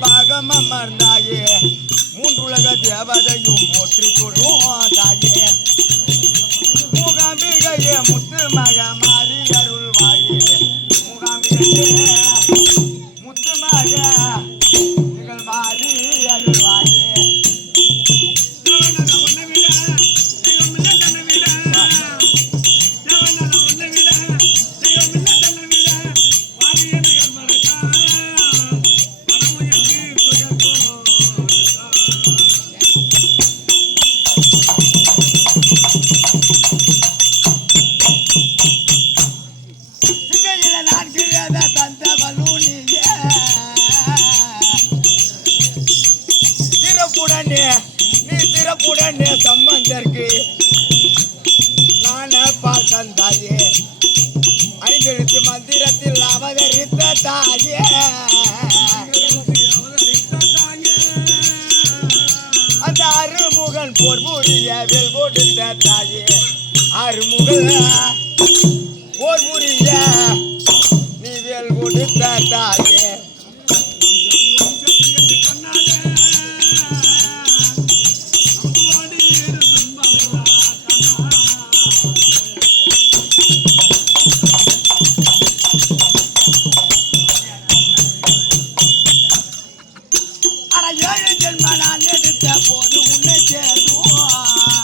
பாகம் அமர்ந்தாயே. மூன்றுலக தேவதையும் போற்றி கொள்வோம். முத்து மாறி அருள்வாயே. முகாம்பிகையே சிங்கையில நான் கிழத தந்த சிறப்புடனே நீ சிறப்புடனே சம்பந்தற்கு நான பார்த்தந்தாயே ஐந்தெழுத்து மந்திரத்தில் அவதரித்த தாயே. அந்த அருமுகன் போர் புரிய வில் போட்டு தாயே. அருமுகன் போர் புரிய நீ வேல் கொடுத்த தாயே ஏழு ஜென்ம நான் எடுத்த போது உன்னை சேருவோம்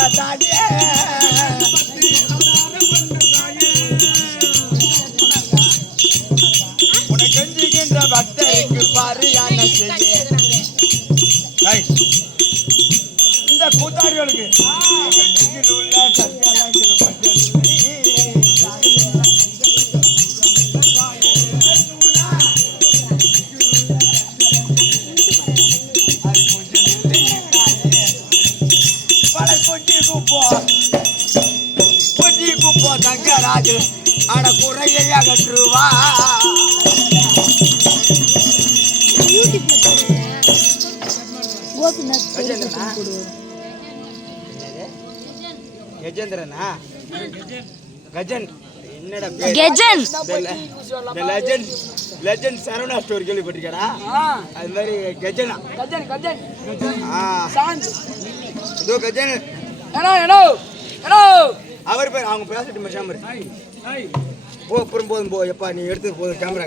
அவதார தாயே உனக்கு கெஞ்சுகின்ற பக்தருக்கு பாரு செய்ய இந்த கூத்தாடிகளுக்கு உள்ள தங்கராஜு அட குறையை அகற்றுவா. கஜேந்திரனா? கஜன். என்னடா Gajan. Legend legend Saravana store கேள்விப்பட்டிருக்கடா அது மாதிரி கஜனா. கஜன் கஜன். ஆ. இதோ கஜன். எடோ எடோ எடோ அவர் பேர் அவங்க பேசிட்டு மச்சான் போ அப்புறம் போதும் போ எப்பா நீ எடுத்து போதும் கேமரா